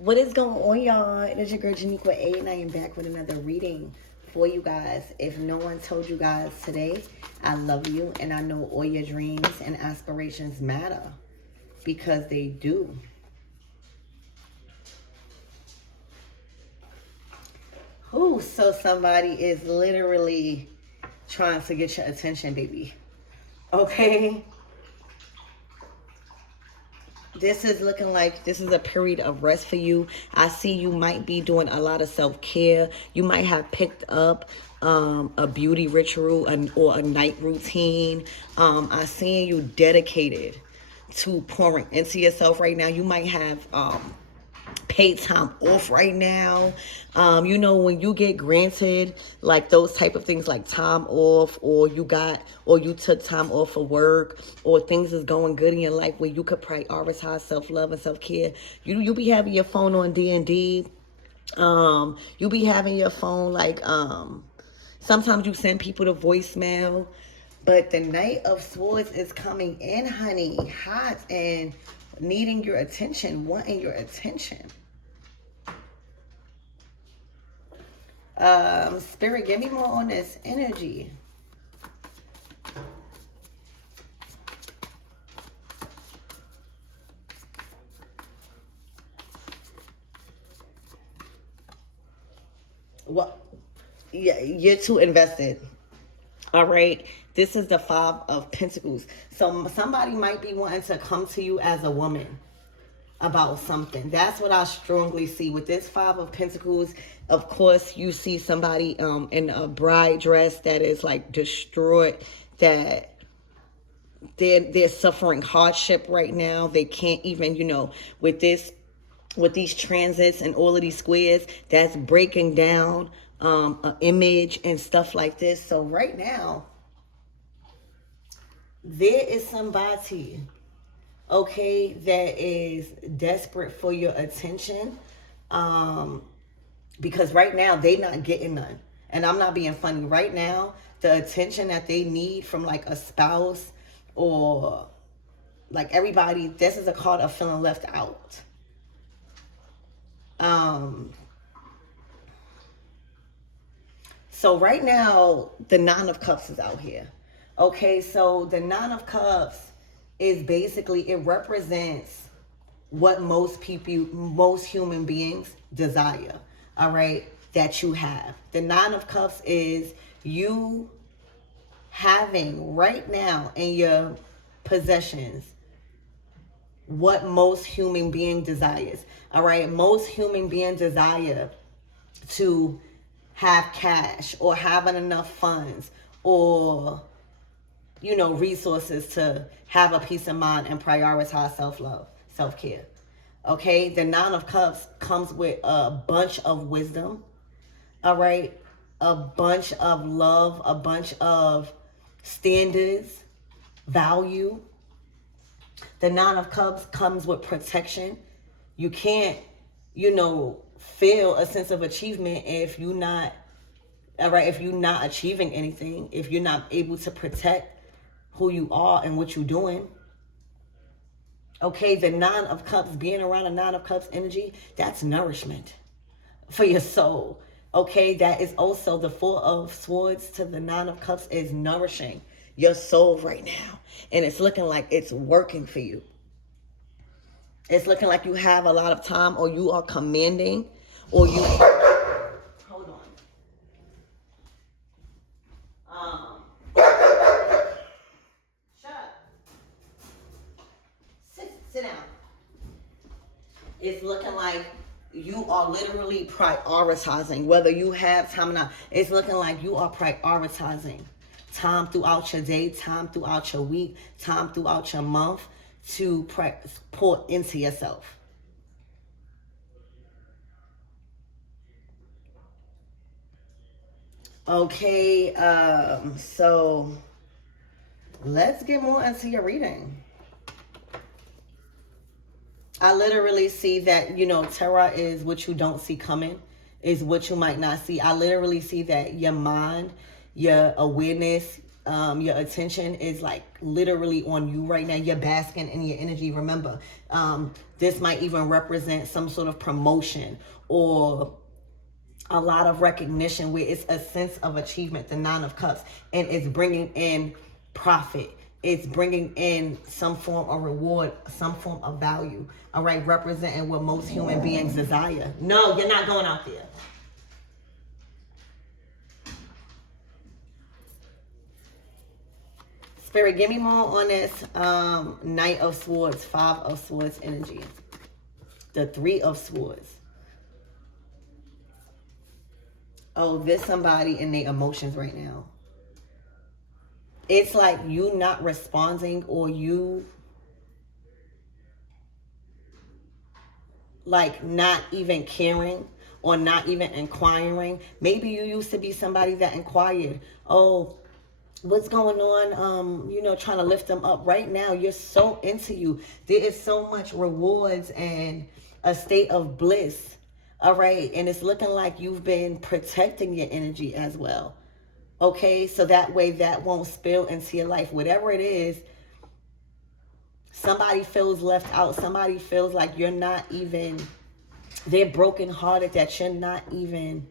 What is going on, y'all? It is your girl Janiqua A, and I am back with another reading for you guys. If no one told you guys today, I love you, and I know all your dreams and aspirations matter because they do. Who? So somebody is literally trying to get your attention, baby. Okay? This is looking like this is a period of rest for you. I see you might be doing a lot of self-care. You might have picked up a beauty ritual or a night routine. I see you dedicated to pouring into yourself right now. You might have paid time off right now. You know, when you get granted like those type of things like time off, or you took time off for work, or things is going good in your life where you could prioritize self-love and self-care, you be having your phone on D&D. You be having your phone like sometimes you send people to voicemail. But the Knight of Swords is coming in, honey, hot and needing your attention, wanting your attention. Spirit, give me more on this energy. What? Yeah, you're too invested. All right. This is the Five of Pentacles. So somebody might be wanting to come to you as a woman about something. That's what I strongly see with this Five of Pentacles. Of course, you see somebody in a bride dress that is like distraught, that they're suffering hardship right now. They can't even, with these transits and all of these squares, that's breaking down an image and stuff like this. So right now, there is somebody, okay, that is desperate for your attention, because right now they not getting none. And I'm not being funny. Right now, the attention that they need from like a spouse or like everybody, this is a card of feeling left out. So right now, the Nine of Cups is out here. Okay, so the Nine of Cups is basically, it represents what most human beings desire, all right, that you have. The Nine of Cups is you having right now in your possessions what most human being desires, all right? Most human being desire to have cash or having enough funds or resources to have a peace of mind and prioritize self-love, self-care. Okay, the Nine of Cups comes with a bunch of wisdom, all right? A bunch of love, a bunch of standards, value. The Nine of Cups comes with protection. You can't, feel a sense of achievement if you're not, all right, if you're not achieving anything, if you're not able to protect who you are and what you're doing. Okay, the Nine of Cups, being around a Nine of Cups energy, that's nourishment for your soul. Okay, that is also the Four of Swords to the Nine of Cups is nourishing your soul right now. And it's looking like it's working for you. It's looking like you have a lot of time, or you are commanding, or you... Hold on. Shut up. Sit down. It's looking like you are literally prioritizing, whether you have time or not. It's looking like you are prioritizing time throughout your day, time throughout your week, time throughout your month to pour into yourself. Okay, so let's get more into your reading. I literally see that, terror is what you don't see coming, is what you might not see. I literally see that your mind, your awareness, Your attention is like literally on you right now. You're basking in your energy. Remember, this might even represent some sort of promotion or a lot of recognition where it's a sense of achievement, the Nine of Cups, and it's bringing in profit. It's bringing in some form of reward, some form of value. All right, representing what most human beings desire. No, you're not going out there. Spirit, give me more on this Knight of Swords, Five of Swords energy. The Three of Swords. Oh, there's somebody in their emotions right now. It's like you not responding, or you like not even caring or not even inquiring. Maybe you used to be somebody that inquired. Oh, what's going on? Trying to lift them up. Right now, you're so into you. There is so much rewards and a state of bliss. All right. And it's looking like you've been protecting your energy as well. Okay. So that way that won't spill into your life. Whatever it is, somebody feels left out. Somebody feels like you're not even, they're brokenhearted that you're not even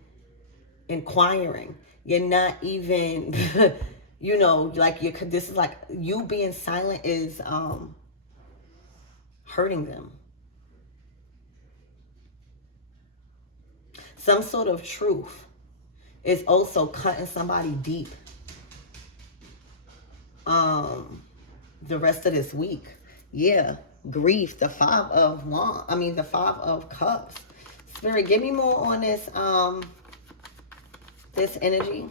inquiring. You're not even, like this is like you being silent is hurting them. Some sort of truth is also cutting somebody deep. The rest of this week. Yeah, grief, the Five of Cups. Spirit, give me more on this energy.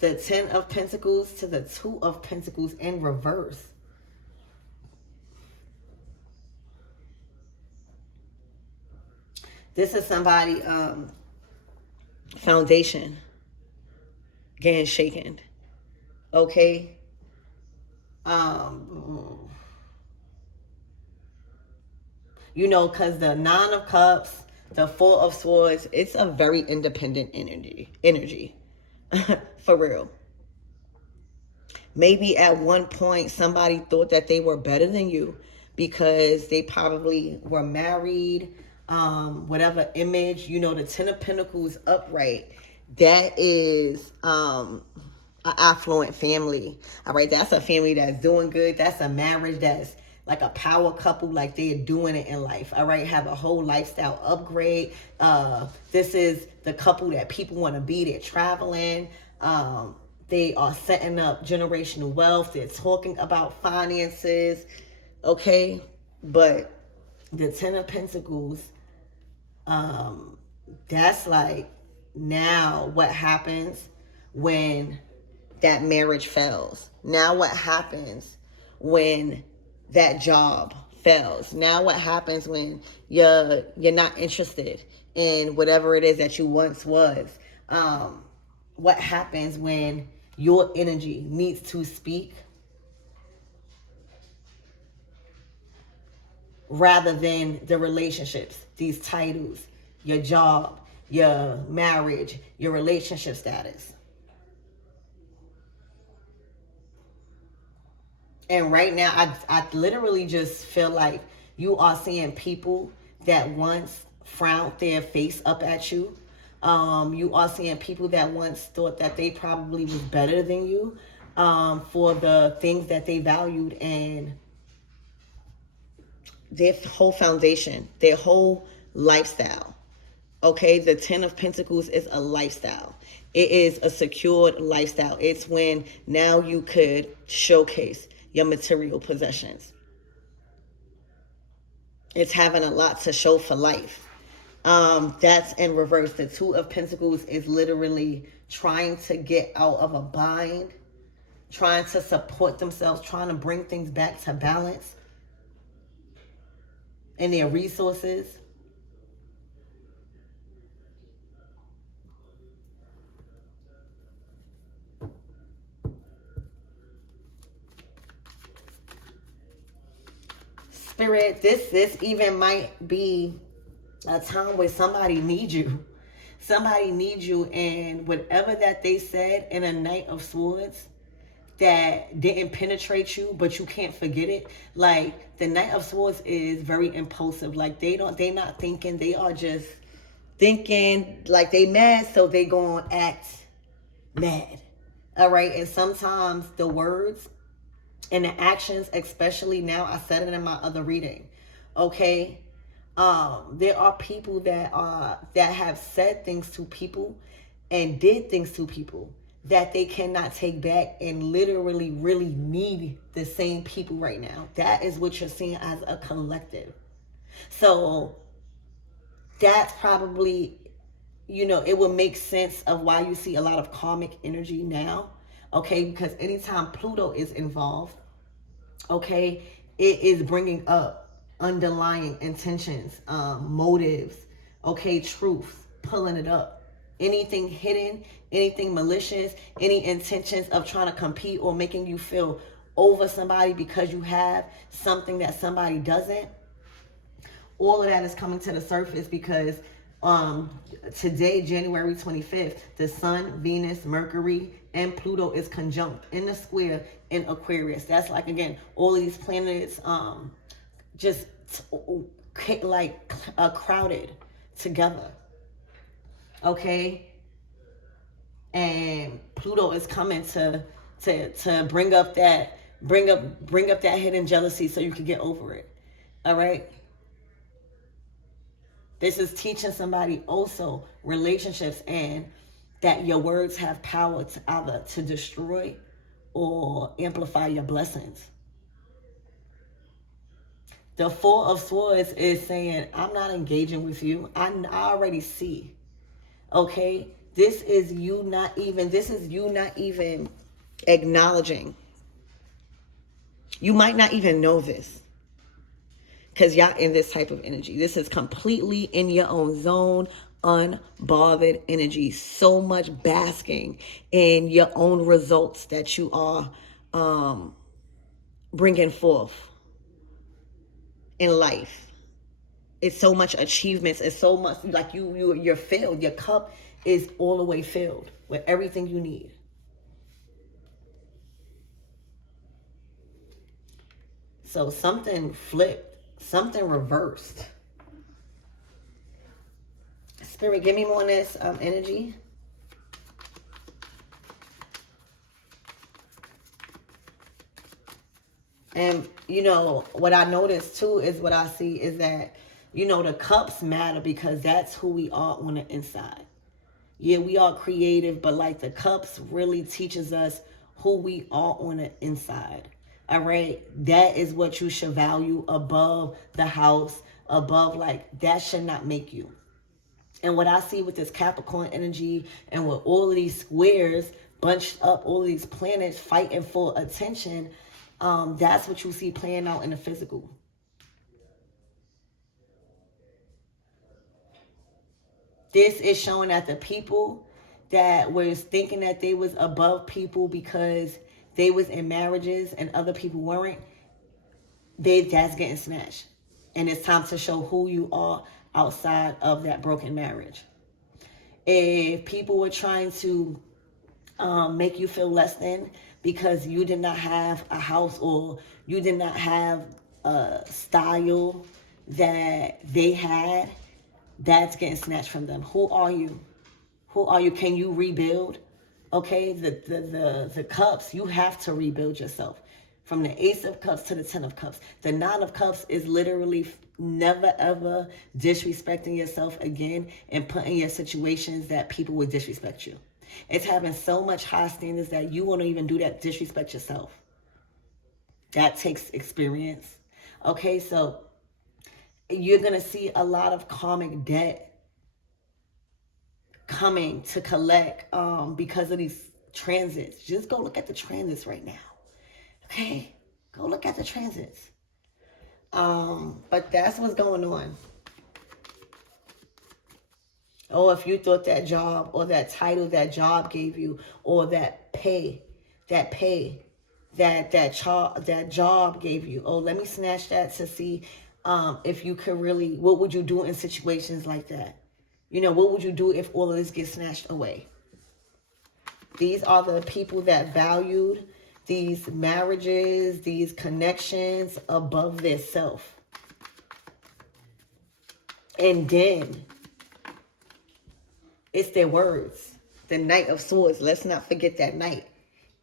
The Ten of Pentacles to the Two of Pentacles in reverse. This is somebody foundation getting shaken. Okay. Because the Nine of Cups, the Four of Swords, it's a very independent energy. For real. Maybe at one point somebody thought that they were better than you because they probably were married, whatever image, the Ten of Pentacles upright. That is an affluent family. All right, that's a family that's doing good. That's a marriage that's like a power couple, like they're doing it in life. All right, have a whole lifestyle upgrade. This is the couple that people want to be. They're traveling. They are setting up generational wealth. They're talking about finances. Okay, but the Ten of Pentacles, that's like now what happens when that marriage fails. Now what happens when that job fails? Now what happens when you're not interested in whatever it is that you once was? What happens when your energy needs to speak rather than the relationships, these titles, your job, your marriage, your relationship status? And right now, I literally just feel like you are seeing people that once frowned their face up at you. You are seeing people that once thought that they probably was better than you for the things that they valued and their whole foundation, their whole lifestyle. Okay, the Ten of Pentacles is a lifestyle. It is a secured lifestyle. It's when now you could showcase your material possessions. It's having a lot to show for life. That's in reverse. The Two of Pentacles is literally trying to get out of a bind, trying to support themselves, trying to bring things back to balance in their resources. Spirit, this even might be a time where somebody needs you. Somebody needs you, and whatever that they said in a Knight of Swords that didn't penetrate you, but you can't forget it. Like, the Knight of Swords is very impulsive. Like, they not thinking, they are just thinking like they mad, so they gonna act mad. All right. And sometimes the words and the actions, especially now, I said it in my other reading. Okay. There are people that have said things to people and did things to people that they cannot take back, and literally really need the same people right now. That is what you're seeing as a collective. So that's probably, it will make sense of why you see a lot of karmic energy now. Okay, because anytime Pluto is involved, okay, it is bringing up underlying intentions, motives, okay, truth, pulling it up. Anything hidden, anything malicious, any intentions of trying to compete or making you feel over somebody because you have something that somebody doesn't. All of that is coming to the surface because today, January 25th, the Sun, Venus, Mercury, and Pluto is conjunct in the square in Aquarius. That's like, again, all of these planets just like crowded together. Okay? And Pluto is coming to bring up that hidden jealousy so you can get over it. All right? This is teaching somebody also relationships, and that your words have power to either to destroy or amplify your blessings. The Four of Swords is saying, I'm not engaging with you. I already see. Okay? This is you not even acknowledging. You might not even know this, because y'all in this type of energy. This is completely in your own zone, unbothered energy. So much basking in your own results that you are bringing forth in life. It's so much achievements. It's so much like you're filled. Your cup is all the way filled with everything you need. So something flipped, something reversed. Spirit, give me more on this energy. And, what I notice too is what I see is that, the cups matter because that's who we are on the inside. Yeah, we are creative, but like the cups really teaches us who we are on the inside. All right. That is what you should value above the house, above, like, that should not make you. And what I see with this Capricorn energy and with all of these squares bunched up, all of these planets fighting for attention, that's what you see playing out in the physical. This is showing that the people that was thinking that they was above people because they was in marriages and other people weren't, that's getting snatched. And it's time to show who you are outside of that broken marriage. If people were trying to make you feel less than because you did not have a house or you did not have a style that they had, that's getting snatched from them. Who are you? Who are you? Can you rebuild? Okay, the cups, you have to rebuild yourself. From the Ace of Cups to the Ten of Cups. The Nine of Cups is literally never ever disrespecting yourself again and putting your situations that people would disrespect you. It's having so much high standards that you won't even do that, disrespect yourself. That takes experience. Okay, so you're going to see a lot of karmic debt coming to collect because of these transits. Just go look at the transits right now. Okay? Go look at the transits. But that's what's going on. Or if you thought that job or that title that job gave you, or that job gave you. Oh, let me snatch that to see if you could really, what would you do in situations like that? You know, what would you do if all of this gets snatched away? These are the people that valued these marriages, these connections above their self. And then it's their words. The Knight of Swords. Let's not forget that knight.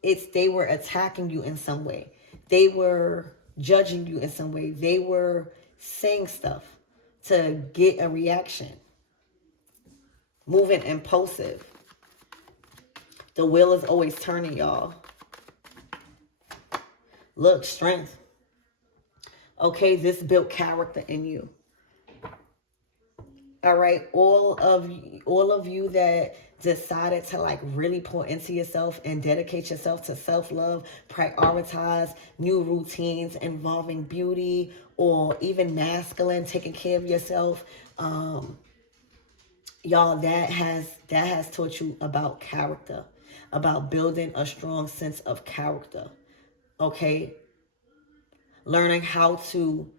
They were attacking you in some way. They were judging you in some way. They were saying stuff to get a reaction. Moving impulsive. The wheel is always turning, y'all. Look, strength. Okay, this built character in you. All right, all of you that decided to like really pour into yourself and dedicate yourself to self-love, prioritize new routines involving beauty or even masculine, taking care of yourself. Y'all, that has taught you about character, about building a strong sense of character. Okay, learning how to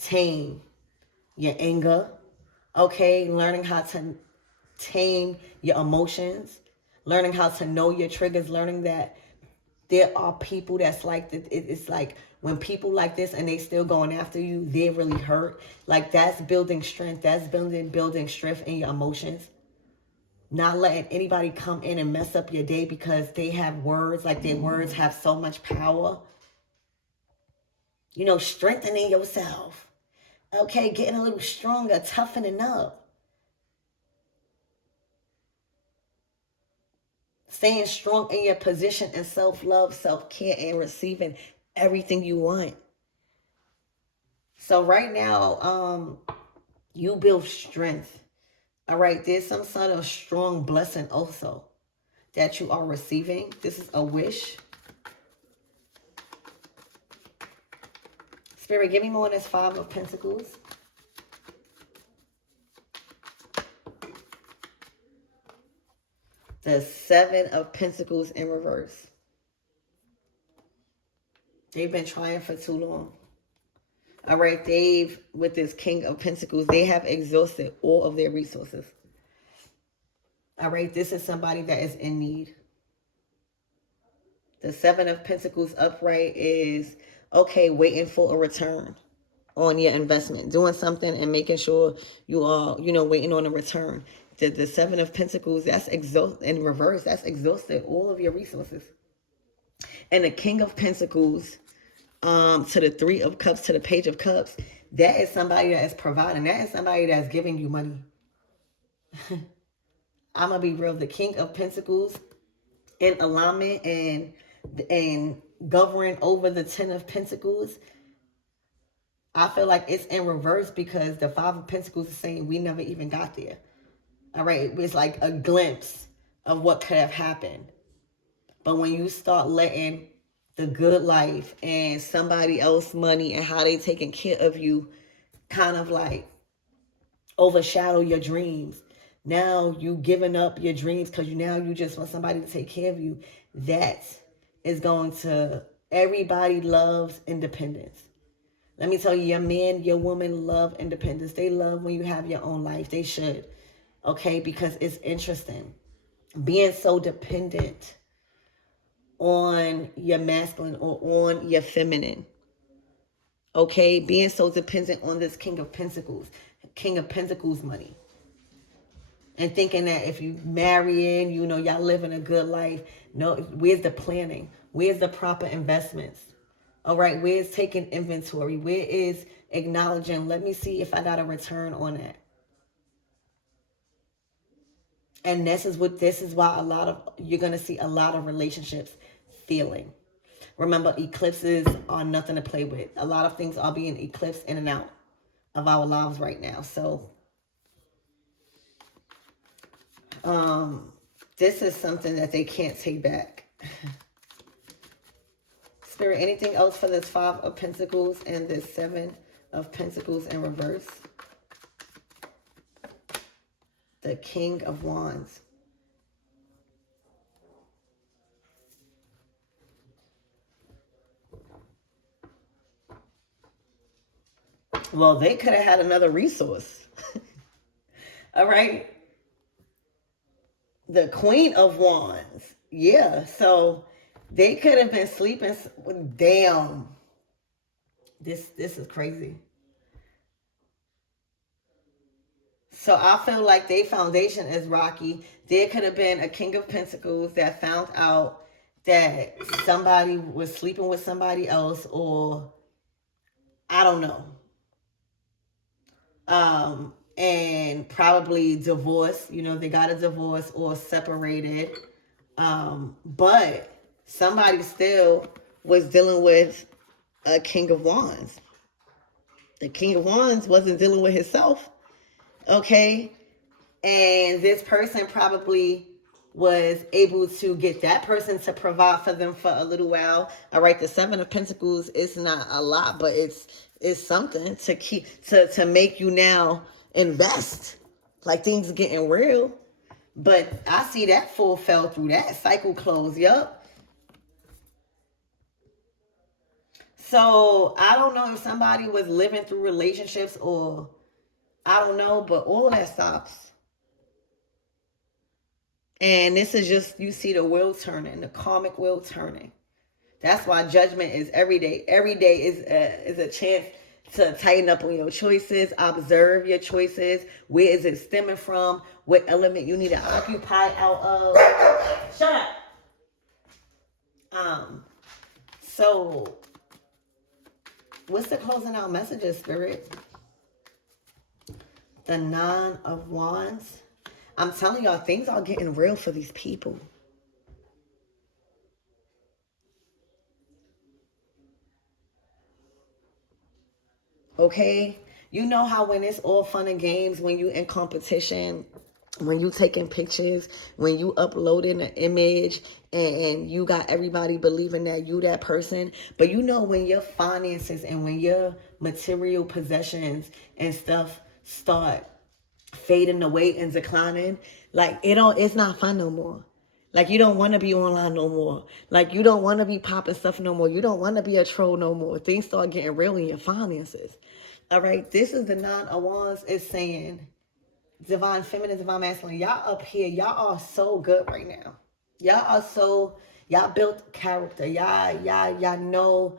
tame your anger. Okay, learning how to tame your emotions, learning how to know your triggers, learning that there are people that's like that. It's like when people like this and they still going after you, they really hurt. Like that's building strength. That's building strength in your emotions. Not letting anybody come in and mess up your day because they have words. Like their words have so much power. You know, strengthening yourself. Okay, getting a little stronger, toughening up. Staying strong in your position and self-love, self-care, and receiving everything you want. So right now, you build strength. All right, there's some sort of strong blessing also that you are receiving. This is a wish. Spirit, give me more on this Five of Pentacles. The Seven of Pentacles in reverse. They've been trying for too long. All right, with this King of Pentacles, they have exhausted all of their resources. All right, this is somebody that is in need. The Seven of Pentacles upright is, okay, waiting for a return on your investment. Doing something and making sure you are, waiting on a return. The Seven of Pentacles, that's exhausted. In reverse, that's exhausted all of your resources. And the King of Pentacles, to the Three of Cups, to the Page of Cups, that is somebody that is providing. That is somebody that's giving you money. I'm going to be real. The King of Pentacles in alignment and governing over the Ten of Pentacles, I feel like it's in reverse because the Five of Pentacles is saying we never even got there. All right. It's like a glimpse of what could have happened. But when you start letting the good life and somebody else's money and how they taking care of you kind of like overshadow your dreams. Now you giving up your dreams because you just want somebody to take care of you. That is going to, everybody loves independence. Let me tell you, your man, your woman love independence. They love when you have your own life. They should. Okay, because it's interesting. Being so dependent on your masculine or on your feminine. Okay, being so dependent on this King of Pentacles money. And thinking that if you marrying, y'all living a good life. No, where's the planning? Where's the proper investments? All right, where's taking inventory? Where is acknowledging, let me see if I got a return on that. And this is why you're going to see a lot of relationships failing. Remember, eclipses are nothing to play with. A lot of things are being eclipsed in and out of our lives right now. So, this is something that they can't take back. Spirit, anything else for this Five of Pentacles and this Seven of Pentacles in reverse? The King of Wands. Well, they could have had another resource. All right. The Queen of Wands. Yeah. So they could have been sleeping. Damn. This is crazy. So I feel like their foundation is rocky. There could have been a King of Pentacles that found out that somebody was sleeping with somebody else, or I don't know. And probably divorced. You know, they got a divorce or separated. But somebody still was dealing with a King of Wands. The King of Wands wasn't dealing with himself. Okay. And this person probably was able to get that person to provide for them for a little while. All right, the Seven of Pentacles is not a lot, but it's something to keep to make you now invest. Like things getting real. But I see that full fell through, that cycle closed. Yup. So I don't know if somebody was living through relationships, or I don't know, but all of that stops. And this is just, you see the wheel turning, the karmic wheel turning. That's why judgment is every day. Every day is a chance to tighten up on your choices, observe your choices. Where is it stemming from? What element you need to occupy out of? Shut up. So what's the closing out messages, Spirit? The Nine of Wands. I'm telling y'all, things are getting real for these people. Okay? You know how when it's all fun and games, when you in competition, when you taking pictures, when you uploading an image, and you got everybody believing that you that person. But you know when your finances and when your material possessions and stuff start fading away and declining, like it's not fun no more. Like you don't want to be online no more. Like you don't want to be popping stuff no more. You don't want to be a troll no more. Things start getting real in your finances. All right, this is the Nine of Wands is saying, divine feminine, divine masculine. Y'all up here, y'all are so good right now. Y'all built character. Y'all know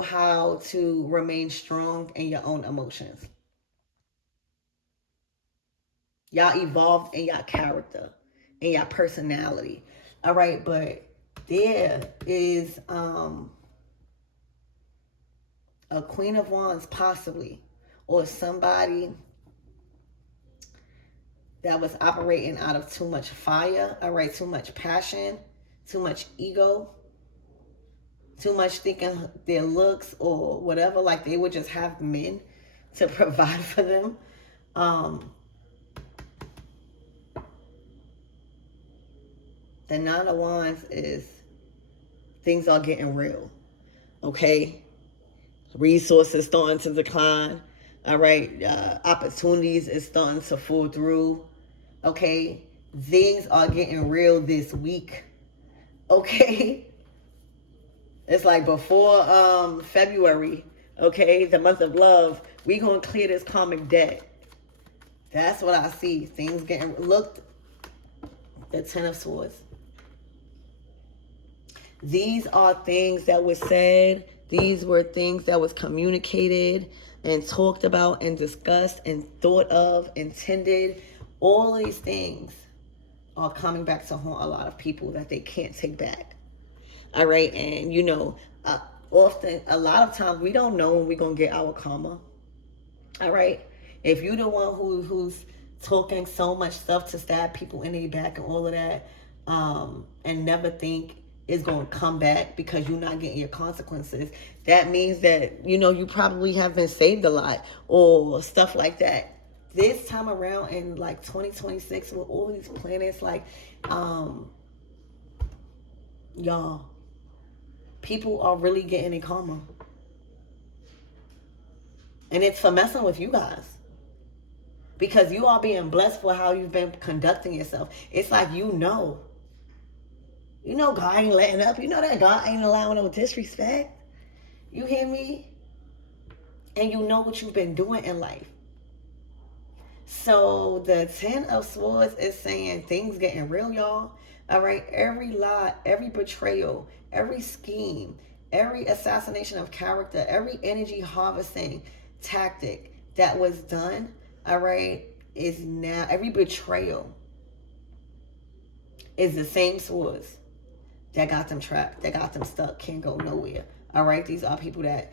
how to remain strong in your own emotions. Y'all evolved in y'all character, in y'all personality. All right, but there is a Queen of Wands possibly, or somebody that was operating out of too much fire, all right, too much passion, too much ego, too much thinking their looks or whatever, like they would just have men to provide for them. The Nine of Wands is things are getting real, okay? Resources starting to decline, all right? Opportunities is starting to fall through, okay? Things are getting real this week, okay? It's like before February, okay? The month of love, we gonna clear this karmic debt. That's what I see. Things getting, look, the Ten of Swords. These are things that were said. These were things that was communicated and talked about and discussed and thought of, intended. All these things are coming back to haunt a lot of people that they can't take back. All right. And, you know, often, a lot of times we don't know when we're going to get our karma. All right. If you're the one who's talking so much stuff to stab people in their back and all of that, and never think it's going to come back because you're not getting your consequences, that means that, you know, you probably have been saved a lot or stuff like that. This time around in like 2026 with all these planets, like, y'all, people are really getting a karma. And it's for messing with you guys. Because you are being blessed for how you've been conducting yourself. It's like, you know God ain't letting up. You know that God ain't allowing no disrespect. You hear me? And you know what you've been doing in life. So the Ten of Swords is saying things getting real, y'all. All right, every lie, every betrayal, every scheme, every assassination of character, every energy harvesting tactic that was done, all right, is now, every betrayal is the same swords that got them trapped, that got them stuck, can't go nowhere. All right, these are people that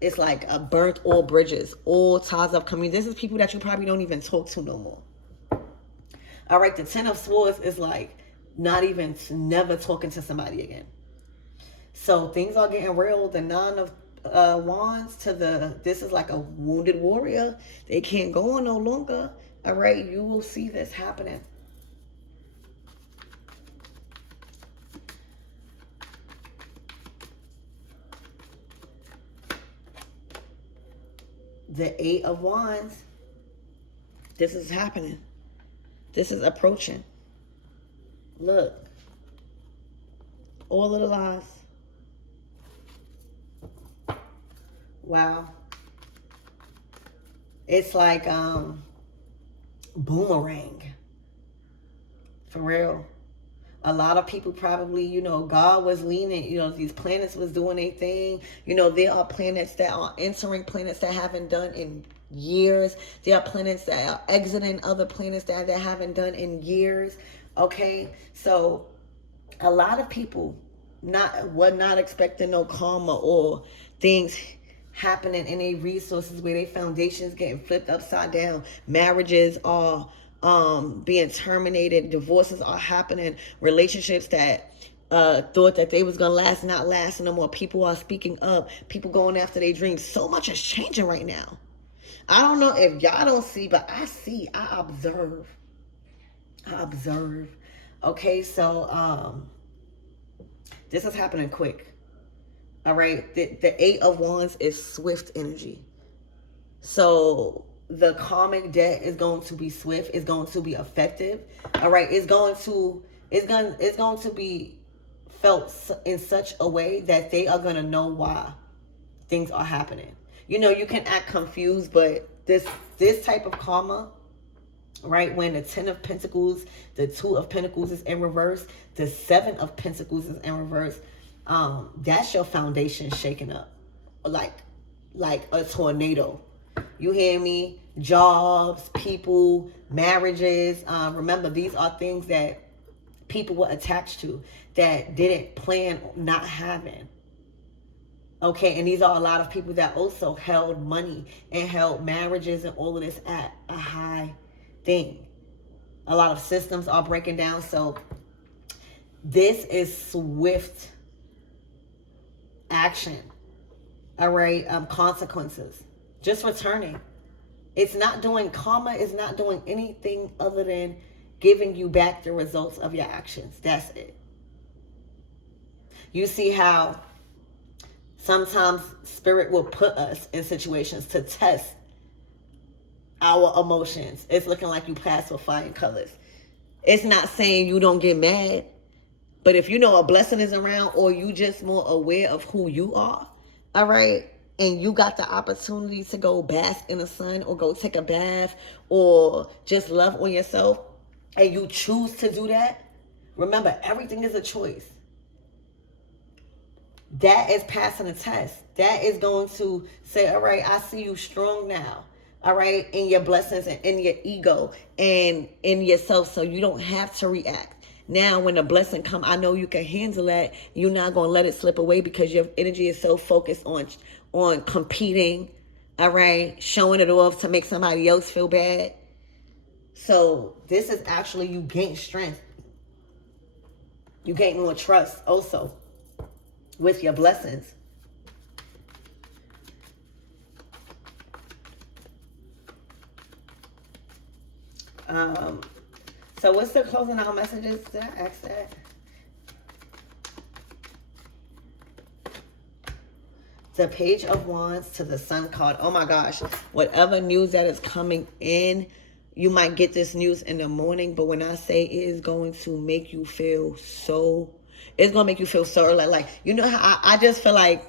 it's like a burnt all bridges, all ties of community. This is people that you probably don't even talk to no more. All right, the Ten of Swords is like not even, never talking to somebody again. So things are getting real. The Nine of Wands to this is like a wounded warrior. They can't go on no longer. All right, you will see this happening. The Eight of Wands. This is happening. This is approaching. Look. All of the lies. Wow. It's like boomerang. For real. A lot of people probably, God was leaning, these planets was doing their thing. There are planets that are entering planets that haven't done in years. There are planets that are exiting other planets that they haven't done in years. Okay, so a lot of people were not expecting no karma or things happening in their resources where their foundations getting flipped upside down. Marriages are being terminated, divorces are happening, relationships that thought that they was gonna last, not lasting no more. People are speaking up, people going after their dreams. So much is changing right now. I don't know if y'all don't see, but I see, I observe. Okay, so this is happening quick. All right, the Eight of Wands is swift energy. So the karmic debt is going to be swift. It's going to be effective. All right, it's going to be felt in such a way that they are going to know why things are happening. You can act confused, but this type of karma, right, when the Ten of Pentacles, the Two of Pentacles is in reverse, the Seven of Pentacles is in reverse, that's your foundation shaking up like a tornado. You hear me? Jobs, people, marriages. Remember, these are things that people were attached to that didn't plan not having. Okay, and these are a lot of people that also held money and held marriages and all of this at a high thing. A lot of systems are breaking down. So this is swift action. All right, consequences. Just returning. It's not doing, karma is not doing anything other than giving you back the results of your actions. That's it. You see how sometimes spirit will put us in situations to test our emotions. It's looking like you pass with flying colors. It's not saying you don't get mad, but if you know a blessing is around, or you just more aware of who you are, all right, and you got the opportunity to go bask in the sun or go take a bath or just love on yourself, and you choose to do that, remember, everything is a choice. That is passing a test. That is going to say, all right, I see you strong now. All right, in your blessings and in your ego and in yourself, so you don't have to react. Now, when the blessing come, I know you can handle that. You're not going to let it slip away because your energy is so focused on competing, all right, showing it off to make somebody else feel bad. So this is actually, you gain strength. You gain more trust also with your blessings. So what's the closing out messages? Did I ask that? The Page of Wands to the Sun card. Oh my gosh. Whatever news that is coming in, you might get this news in the morning, but when I say it is going to make you feel so, it's going to make you feel so like you know how I just feel like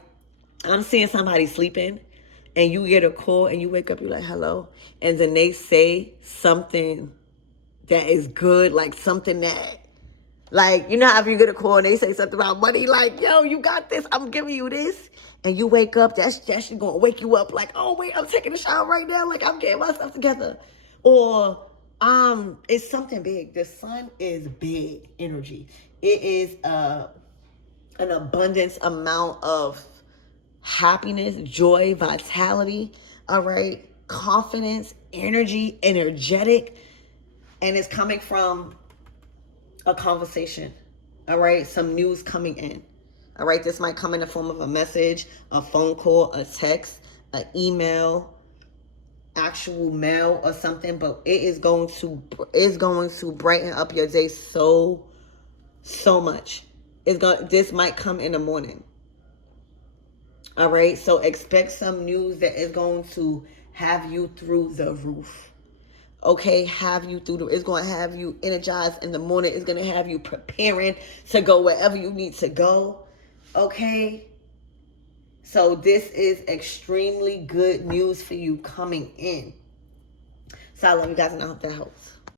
I'm seeing somebody sleeping and you get a call and you wake up, you're like, hello. And then they say something that is good, like something that, like, you know how if you get a call and they say something about money, like, yo, you got this, I'm giving you this. And you wake up, that's going to wake you up like, oh, wait, I'm taking a shower right now. Like, I'm getting myself together. Or it's something big. The sun is big energy. It is an abundance amount of happiness, joy, vitality, all right, confidence, energy, energetic, and it's coming from a conversation, all right, some news coming in, all right. This might come in the form of a message, a phone call, a text, an email, actual mail or something, but it's going to brighten up your day so much. This might come in the morning. All right, so expect some news that is going to have you through the roof. Okay, it's going to have you energized in the morning. It's going to have you preparing to go wherever you need to go. Okay, so this is extremely good news for you coming in. So I love you guys and I hope that helps.